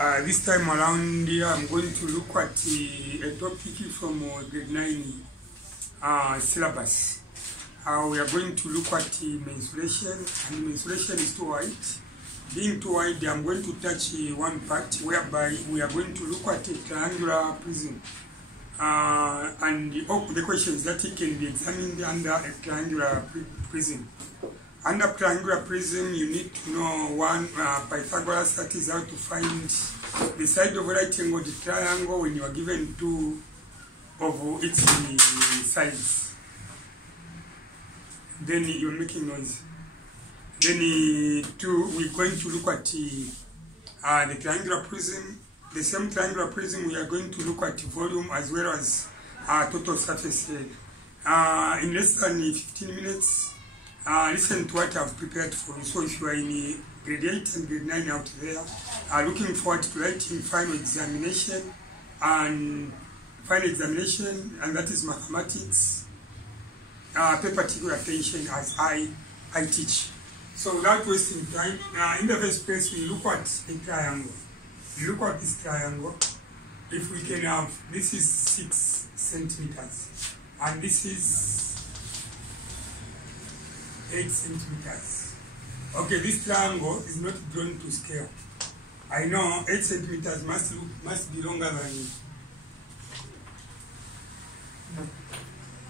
This time around here, I'm going to look at a topic from grade 9 syllabus. We are going to look at mensuration, and mensuration is too wide. Being too wide, I'm going to touch one part whereby we are going to look at a triangular prism and the questions that it can be examined under a triangular prism. Under triangular prism, you need to know one Pythagoras, that is how to find the side of a right angled triangle when you are given two of its sides. Then you're making noise. Then we're going to look at the triangular prism. The same triangular prism, we are going to look at volume as well as total surface area. In less than 15 minutes, listen to what I've prepared for you. So if you are in grade 8 and grade 9 out there, looking forward to writing final examination, and that is mathematics, pay particular attention as I teach. So without wasting time, in the first place, we look at a triangle. We look at this triangle. If we can have, this is 6 centimeters, and this is 8 centimeters. Okay, this triangle is not drawn to scale. I know 8 centimeters must be longer than.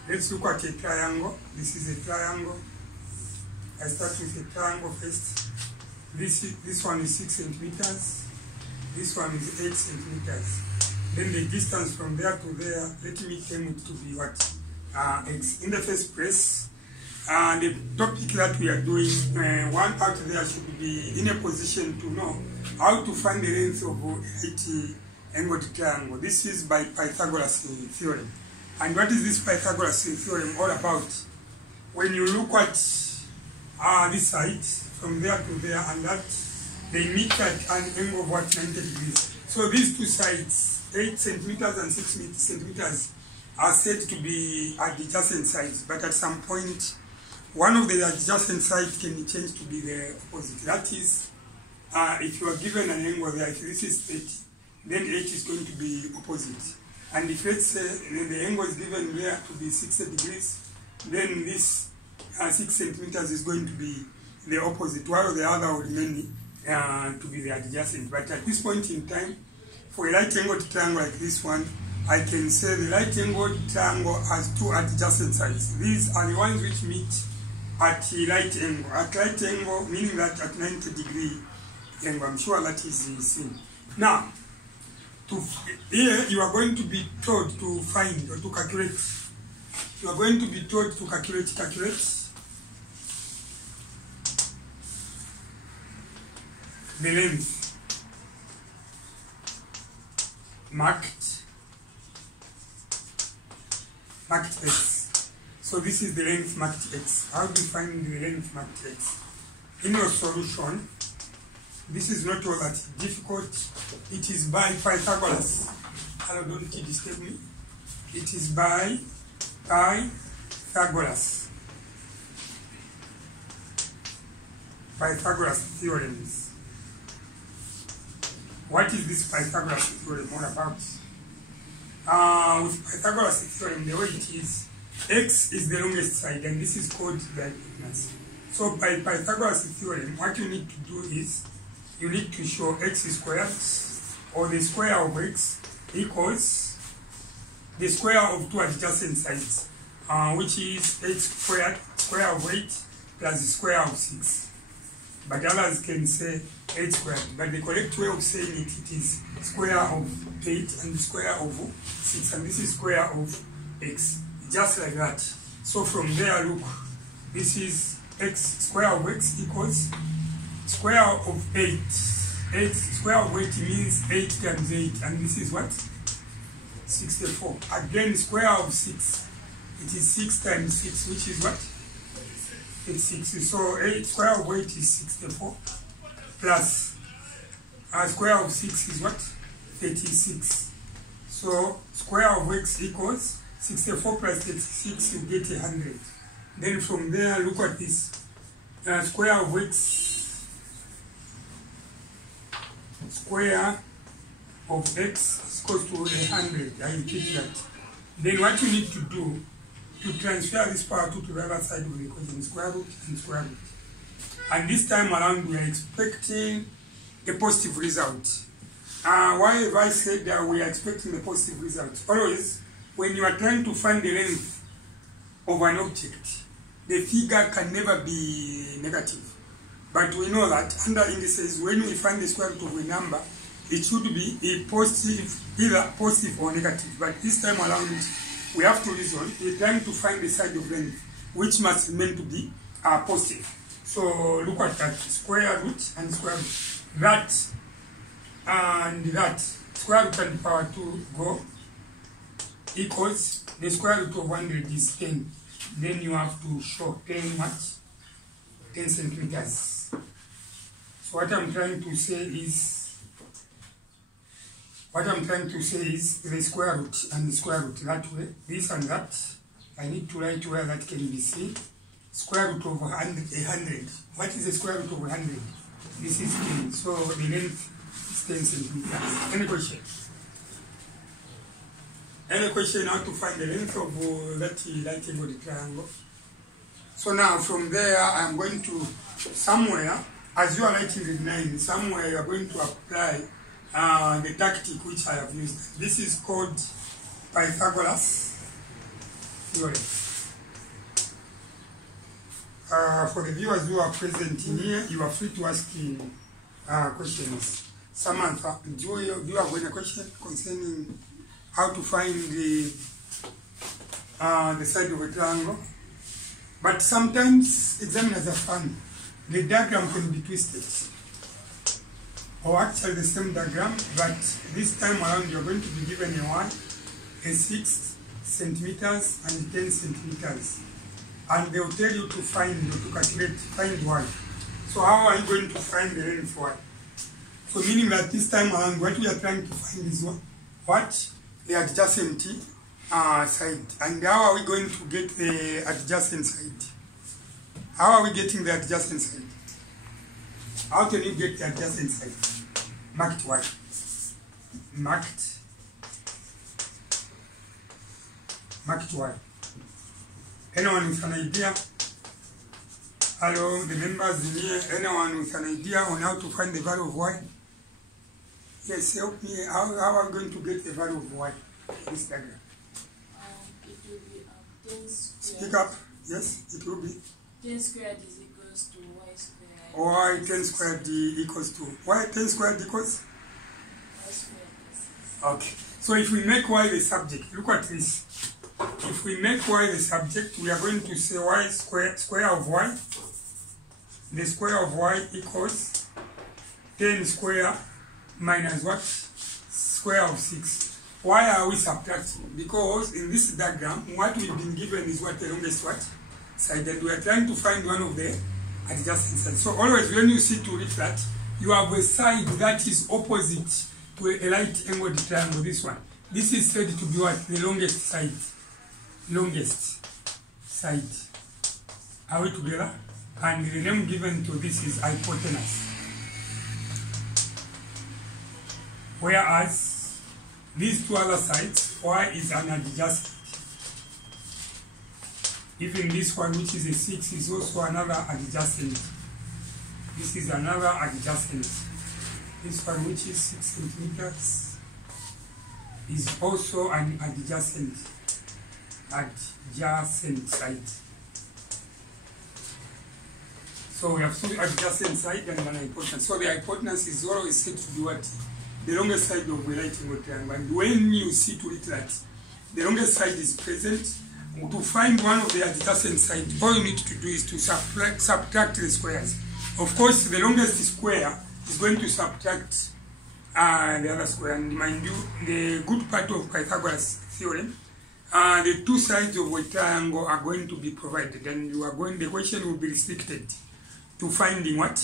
Let's look at a triangle. This is a triangle. I start with a triangle first. This one is 6 centimeters. This one is 8 centimeters. Then the distance from there to there, let me term it to be what? X. In the first place, the topic that we are doing, one out there should be in a position to know how to find the length of a 80-angled triangle. This is by Pythagoras theorem. And what is this Pythagoras theorem all about? When you look at this side, from there to there, and that they meet at an angle of what, 90 degrees. So these two sides, 8 centimeters and 6 centimeters, are said to be adjacent sides, but at some point, one of the adjacent sides can change to be the opposite. That is, if you are given an angle there, if this is 8, then 8 is going to be opposite. And if let's say the angle is given there to be 60 degrees, then this 6 centimeters is going to be the opposite, while the other will remain to be the adjacent. But at this point in time, for a right-angled triangle like this one, I can say the right-angled triangle has two adjacent sides. These are the ones which meet at the right angle. At right angle, meaning that at 90 degree angle. I'm sure that is seen. Now, here you are going to be told to find or to calculate. You are going to be told to calculate the length marked x. So this is the length marked x. How do you find the length marked x? In your solution, this is not all that difficult. It is by Pythagoras. Hello, don't disturb me. It is by Pythagoras. Pythagoras theorems. What is this Pythagoras theorem all about? With Pythagoras theorem, the way it is, x is the longest side, and this is called the hypotenuse. So by Pythagoras theorem, what you need to do is, you need to show x squared, or the square of x equals the square of two adjacent sides, which is 8 squared, square of 8 plus the square of 6. But others can say 8 squared. But the correct way of saying it, it is square of 8 and the square of 6. And this is square of x. Just like that. So from there, look, this is x, square of x equals square of 8. 8 square of 8 means 8 times 8. And this is what? 64. Again, square of 6. It is 6 times 6, which is what? It's 60. So 8 square of 8 is 64. Plus square of 6 is what? 36. So square of x equals 64 plus 36, you get 100. Then from there, look at this. Square of x square of x is equal to 100. I repeat that. Then what you need to do to transfer this power 2 to the other side of the equation, square root and square root. And this time around we are expecting a positive result. Why have I said that we are expecting a positive result? Always, when you are trying to find the length of an object, the figure can never be negative. But we know that under indices, when we find the square root of a number, it should be a positive, either positive or negative. But this time around, we have to reason. We're trying to find the side of length, which must be meant to be positive. So look at that, square root and square root. That and that, square root and power 2 go equals the square root of 100 is 10. Then you have to show 10 what? 10 centimeters. So what I'm trying to say is the square root and the square root that way, this and that. I need to write where that can be seen. Square root of 100. What is the square root of 100? This is 10. So the length is 10 centimeters. Any question? Any question how to find the length of that angle triangle? So now from there I'm going to somewhere, as you are writing the 9, somewhere you are going to apply the tactic which I have used. This is called Pythagoras theorem. For the viewers who are present in here, you are free to ask questions. Samantha, do you have any question concerning how to find the side of a triangle? But sometimes examiners are fun. The diagram can be twisted, or actually the same diagram, but this time around you're going to be given a 1, a 6 centimeters, and 10 centimeters. And they will tell you to find, to calculate, find y. So how are you going to find the length y? So meaning that this time around, what we are trying to find is what? The adjacent side. And how are we going to get the adjacent side? How are we getting the adjacent side? How can you get the adjacent side? Marked y. Marked y. Anyone with an idea? Hello, the members in here. Anyone with an idea on how to find the value of y? Yes, help me. How are we going to get the value of y in this diagram? It will be 10 squared. Speak up. Yes, it will be 10 squared is equals to y squared. Y 10 squared equals to y 10 squared equals Y squared is 6. Okay. So if we make y the subject, look at this. If we make y the subject, we are going to say y square of y. The square of y equals 10 square minus what? Square of 6. Why are we subtracting? Because in this diagram, what we've been given is what? The longest what? Side. And we are trying to find one of the adjacent sides. So always when you see to reach that, you have a side that is opposite to a right angled triangle, this one. This is said to be what? The longest side. Longest side. Are we together? And the name given to this is hypotenuse. Whereas these two other sides, y is an adjacent. Even this one, which is a 6, is also another adjacent. This is another adjacent. This one, which is 6 centimeters, is also an adjacent side. So we have two adjacent side and an hypotenuse. So the hypotenuse is always said to be what? The longest side of a right angle triangle. And when you see to it that the longest side is present, to find one of the adjacent sides, all you need to do is to subtract the squares. Of course, the longest square is going to subtract the other square. And mind you, the good part of Pythagoras theorem, the two sides of a triangle are going to be provided, and the question will be restricted to finding what?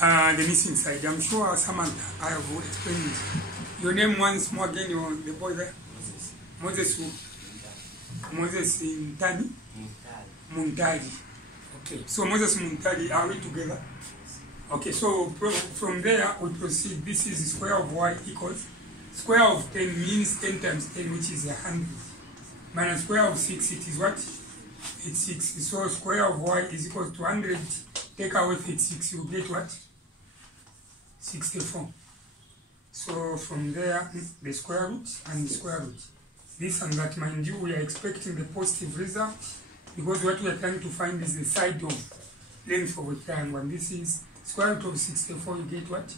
The missing side. I'm sure Samantha, I have explained it. Your name once more again, the boy there? Moses who? Moses Muntadi? Muntadi. Okay, so Moses Muntadi, are we together? Okay, so from there we proceed. This is the square of y equals Square of 10 means 10 times 10, which is 100. Minus square of 6, it is what? It's 6. So square of y is equal to 100. Take away 36, you get what? 64. So from there, the square root and the square root. This and that, mind you, we are expecting the positive result because what we are trying to find is the side of length of a triangle. And this is square root of 64, you get what?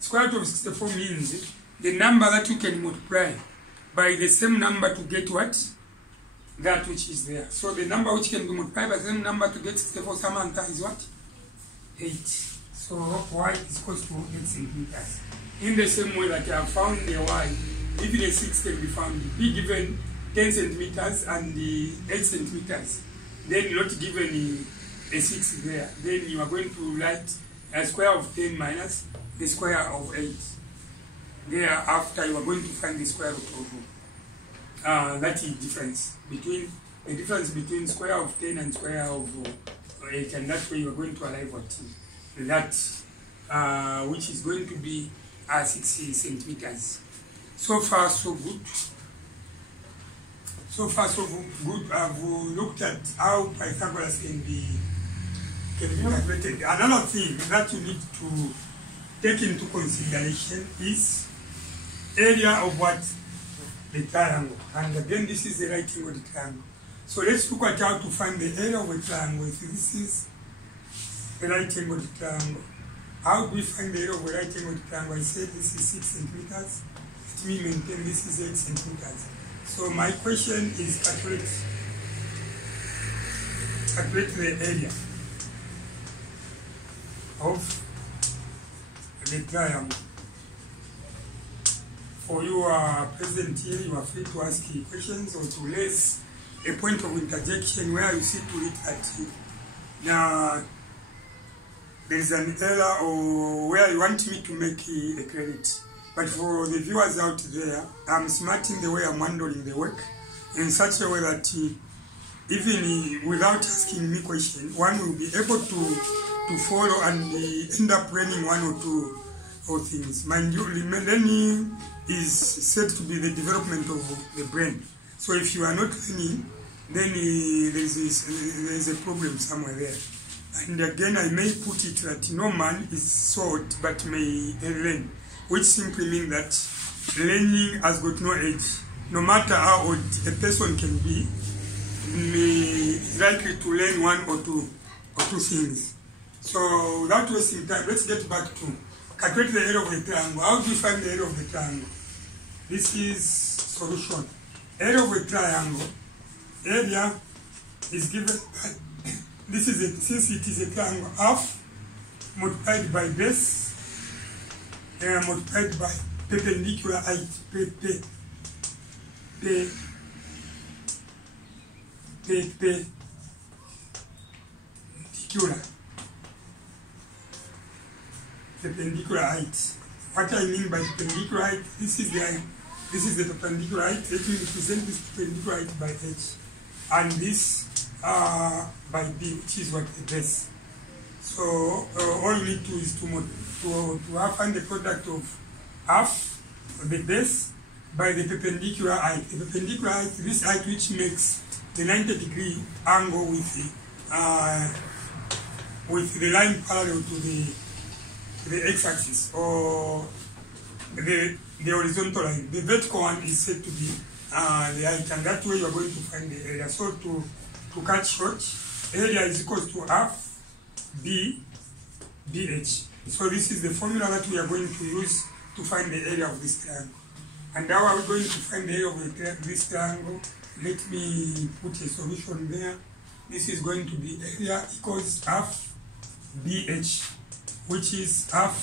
Square root of 64 means the number that you can multiply by the same number to get what? That which is there. So the number which can be multiplied by the same number to get 64, Samantha, is what? 8. So y is equal to 8 centimeters. In the same way that I have found the y, if the 6 can be found, be given 10 centimeters and the 8 centimeters, then not given a 6 there, then you are going to write a square of 10 minus the square of 8. Thereafter, you are going to find the square root of that is the difference between square of 10 and square of 8, and that way you are going to arrive at that, which is going to be 60 centimeters. So far, so good. So far, so good. I've looked at how Pythagoras can be calculated. Another thing that you need to take into consideration is area of what? The triangle. And again, this is the right angle of the triangle. So let's look at how to find the area of a triangle. If this is the right angle of the triangle, how do we find the area of the right angle of the triangle? I said this is 6 centimeters. Let me maintain this is 8 centimeters. So my question is calculate the area of the triangle. For you are present here, you are free to ask questions or to raise a point of interjection where you see to it at now there is an error or where you want me to make a credit. But for the viewers out there, I'm smarting the way I'm handling the work in such a way that even without asking me question, one will be able to follow and end up learning one or two things. Mind you, learning is said to be the development of the brain. So if you are not learning, then there is a problem somewhere there. And again, I may put it that no man is sold but may learn, which simply means that learning has got no age. No matter how old a person can be, may likely to learn one or two things. So without wasting time, let's get back to calculate the area of a triangle. How do you find the area of the triangle? This is solution. Area of a triangle. Area is given by, this is it, since it is a triangle, half multiplied by base multiplied by perpendicular height, perpendicular height. What I mean by perpendicular height, this is the perpendicular height. Let me represent this perpendicular height by h, and this by b, which is what the base. So all you need to is to find the product of half the base by the perpendicular height. The perpendicular height, this height which makes the 90-degree angle with the line parallel to the x-axis or the horizontal line. The vertical one is said to be the height, and that way you are going to find the area. So to cut short, area is equal to half BH. So this is the formula that we are going to use to find the area of this triangle. And how are we going to find the area of this triangle? Let me put a solution there. This is going to be area equals half BH, which is half,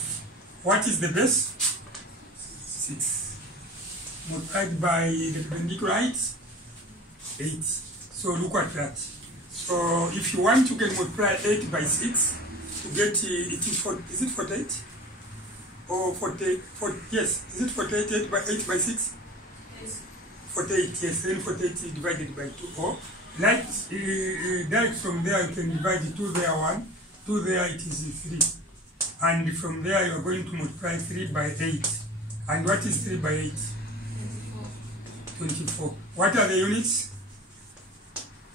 what is the base? 6. Multiplied by the perpendicular height, 8. So look at that. So if you want, you can multiply 8 by 6 to get it is it 48? Or 40, yes, is it 48 8 by 8 by 6? Yes. 48, yes, then 48 divided by 2. Or like direct from there you can divide 2 there 1, 2 there it is 3. And from there you are going to multiply 3 by 8. And what is 3 by 8? 24. What are the units?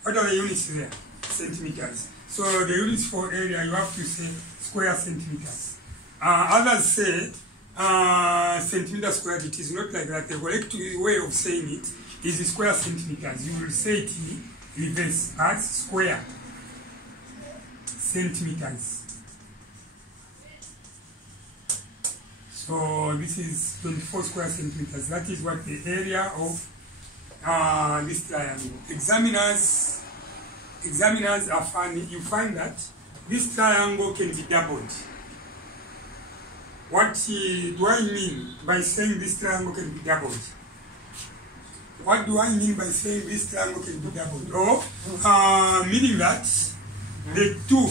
What are the units there? Centimeters. So the units for area, you have to say square centimeters. Others say centimeter squared. It is not like that. The correct way of saying it is square centimeters. You will say it in reverse as square centimeters. So this is 24 square centimeters. That is what the area of this triangle. Examiners are funny. You find that this triangle can be doubled. What do I mean by saying this triangle can be doubled? What do I mean by saying this triangle can be doubled? Or meaning that the two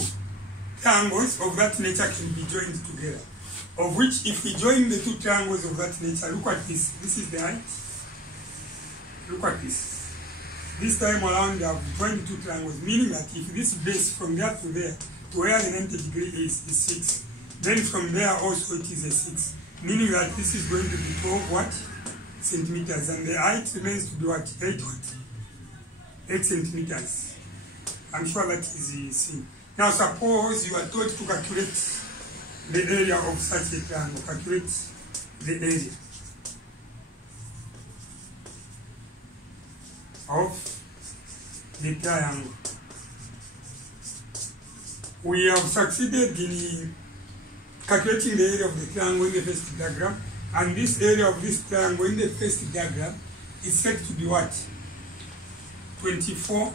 triangles of that nature can be joined together. Of which, if we join the two triangles of that nature, look at this. This is the height. Look at this. This time around, I've joined two triangles, meaning that if this base from there to there, to where the 90 degree is 6, then from there also it is a 6, meaning that this is going to be 12 what? Centimeters, and the height remains to be what? 8 what? 8 centimeters. I'm sure that is seen. Now suppose you are told to calculate the area of such a triangle. Calculate the area of the triangle. We have succeeded in calculating the area of the triangle in the first diagram, and this area of this triangle in the first diagram is said to be what? 24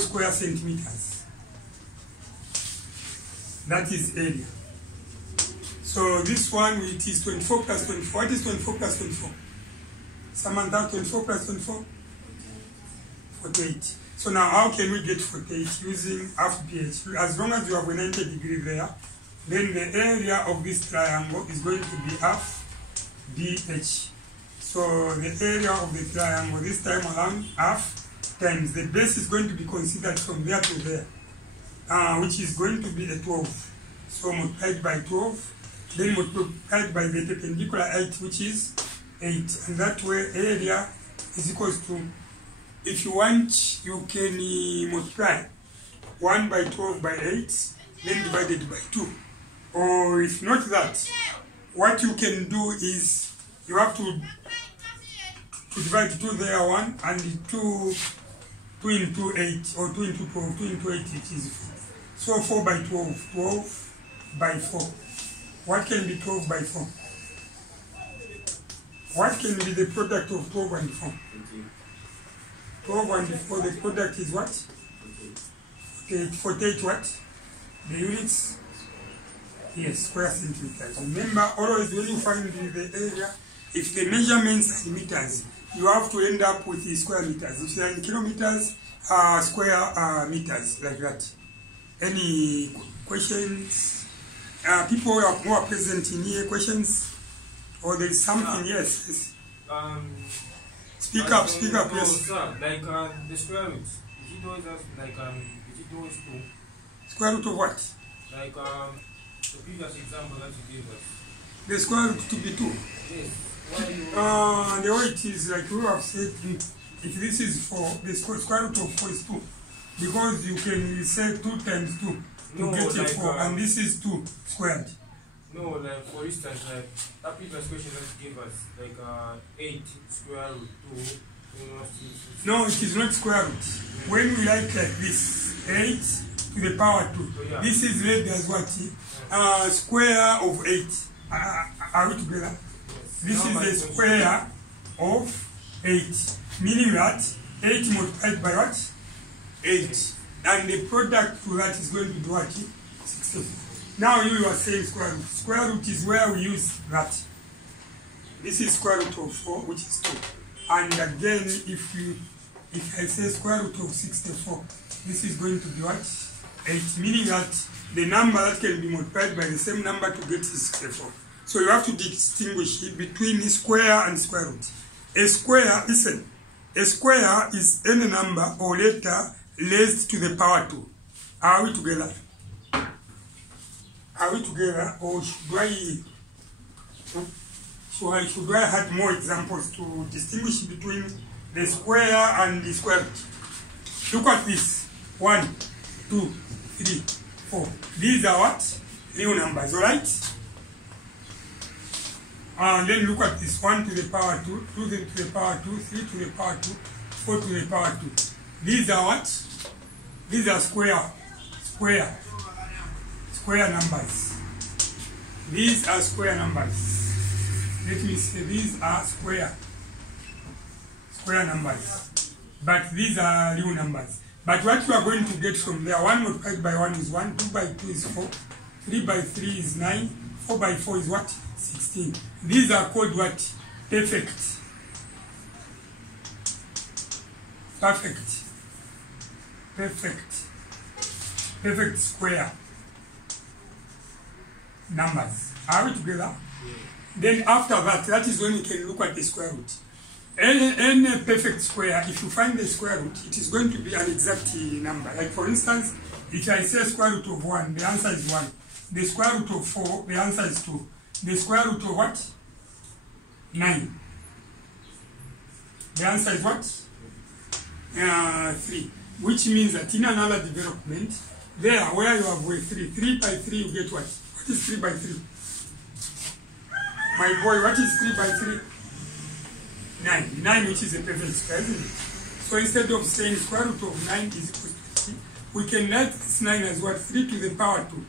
square centimeters. That is area. So this one, it is 24 plus 24. What is 24 plus 24? Samantha, 24 plus 24? 48. So now how can we get 48 using half pH? As long as you have a 90 degree there, then the area of this triangle is going to be half BH. So the area of the triangle this time around, half times the base is going to be considered from there to there, which is going to be a 12. So multiplied by 12, then multiplied by the perpendicular height, which is 8. And that way area is equals to, if you want, you can multiply 1 by 12 by 8, then divided by 2. Or if not that, what you can do is you have to divide 2 there 1, and 2 into 8, or 2 into 12, 2 into 8, it is 4. So 4 by 12, 12 by 4. What can be 12 by 4? What can be the product of 12 and 4? 12 and 4, the product is what? 48 what? The units? Yes, square centimeters. Remember, always when you find the area, if the measurements are in meters, you have to end up with the square meters. If they are in kilometers, square meters, like that. Any questions? People who are present in here, questions? Or there is something, yes. Speak up, yes. Sir, like the square root, is it always like is it always 2? Square root of what? Like the previous example that you gave us. The square root to be 2. Yes. Why you the way it is, like we have said, if this is 4, the square root of 4 is 2. Because you can say 2 times 2 to get a 4, and this is 2 squared. No, like for instance, like that previous question that you gave us, like 8 square root 2. No, it is not square root. When we write like this, 8 to the power 2, so, yeah. This is read as what? Square of 8. Are we together? Yes. This is the square of 8, meaning that 8 multiplied by what? 8. And the product to that is going to be what? 64. Now you are saying square root. Square root is where we use that. This is square root of 4, which is 2. And again, if I say square root of 64, this is going to be what? 8, meaning that the number that can be multiplied by the same number to get is 64. So you have to distinguish between square and square root. A square, listen, a square is any number or letter raised to the power 2. Are we together? Are we together, or should I So should I have more examples to distinguish between the square and the square root? Look at this. 1, 2, 3, 4. These are what? Real numbers, alright? Then look at this. 1 to the power 2, 2 to the power 2, 3 to the power 2, 4 to the power 2. These are what? These are square numbers. These are square numbers. Let me say these are square numbers. But these are real numbers. But what you are going to get from there, 1 multiplied by 1 is 1, 2 by 2 is 4, 3 by 3 is 9, 4 by 4 is what? 16. These are called what? Perfect square numbers. Are we together? Yeah. Then after that is when you can look at the square root. Any perfect square, if you find the square root, it is going to be an exact number. Like for instance, if I say square root of 1, the answer is 1. The square root of 4, the answer is 2. The square root of what? 9. The answer is what? 3. Which means that in another development, there where you have 3 by 3 you get what? What is 3 by 3? My boy, what is 3 by 3? 9. 9, which is a perfect square, isn't it? So instead of saying square root of 9 is equal to 3, we can write this 9 as what? 3 to the power 2,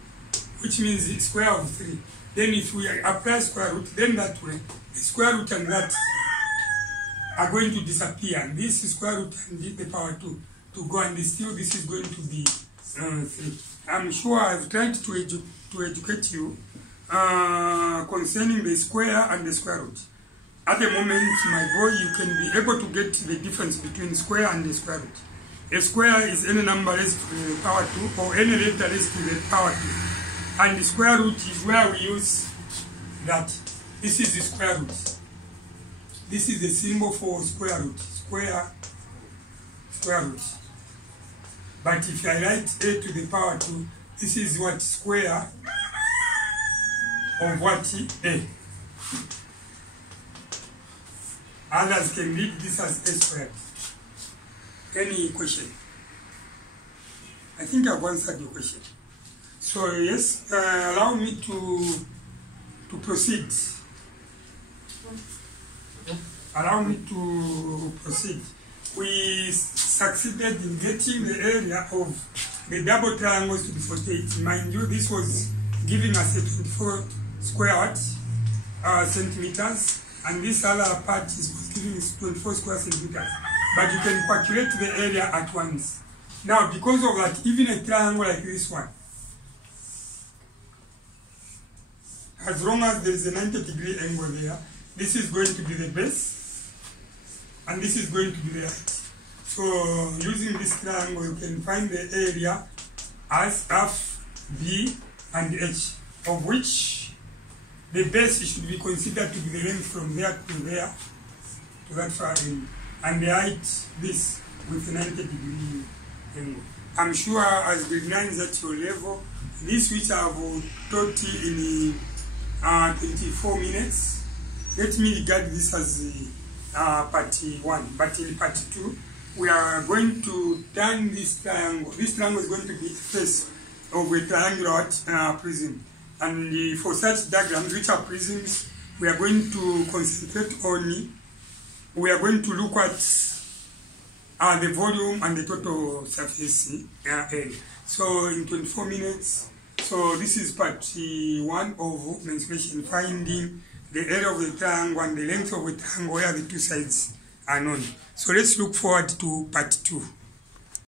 which means the square of 3. Then if we apply square root, then that way, the square root and that are going to disappear. And this is square root and the power 2 to go, and still this is going to be 3. I'm sure I've tried to educate you concerning the square and the square root. At the moment, my boy, you can be able to get the difference between square and the square root. A square is any number raised to the power 2 or any letter raised to the power 2. And the square root is where we use that. This is the square root. This is the symbol for square root. Square root. But if I write a to the power 2, this is what? Square of what? A. Others can read this as a squared. Any question? I think I've answered your question. So yes, allow me to proceed. Allow me to proceed. We succeeded in getting the area of the double triangles to be 48. Mind you, this was giving us a 24 square centimeters. And this other part was giving us 24 square centimeters. But you can calculate the area at once. Now, because of that, even a triangle like this one, as long as there is a 90-degree angle there, this is going to be the base, and this is going to be the height. So, using this triangle, you can find the area as F, B, and H, of which the base should be considered to be the length from there to there, to that far end, and the height, this, with 90-degree angle. I'm sure as grade 9 is at your level, this which I have taught you in 24 minutes, let me regard this as part 1. But in part 2, we are going to turn this triangle. This triangle is going to be the face of a triangular prism. And for such diagrams, which are prisms, we are going to concentrate on, we are going to look at the volume and the total surface area. So in 24 minutes, so this is part 1 of mensuration, finding the area of the triangle and the length of the triangle where the two sides are known. So let's look forward to part 2.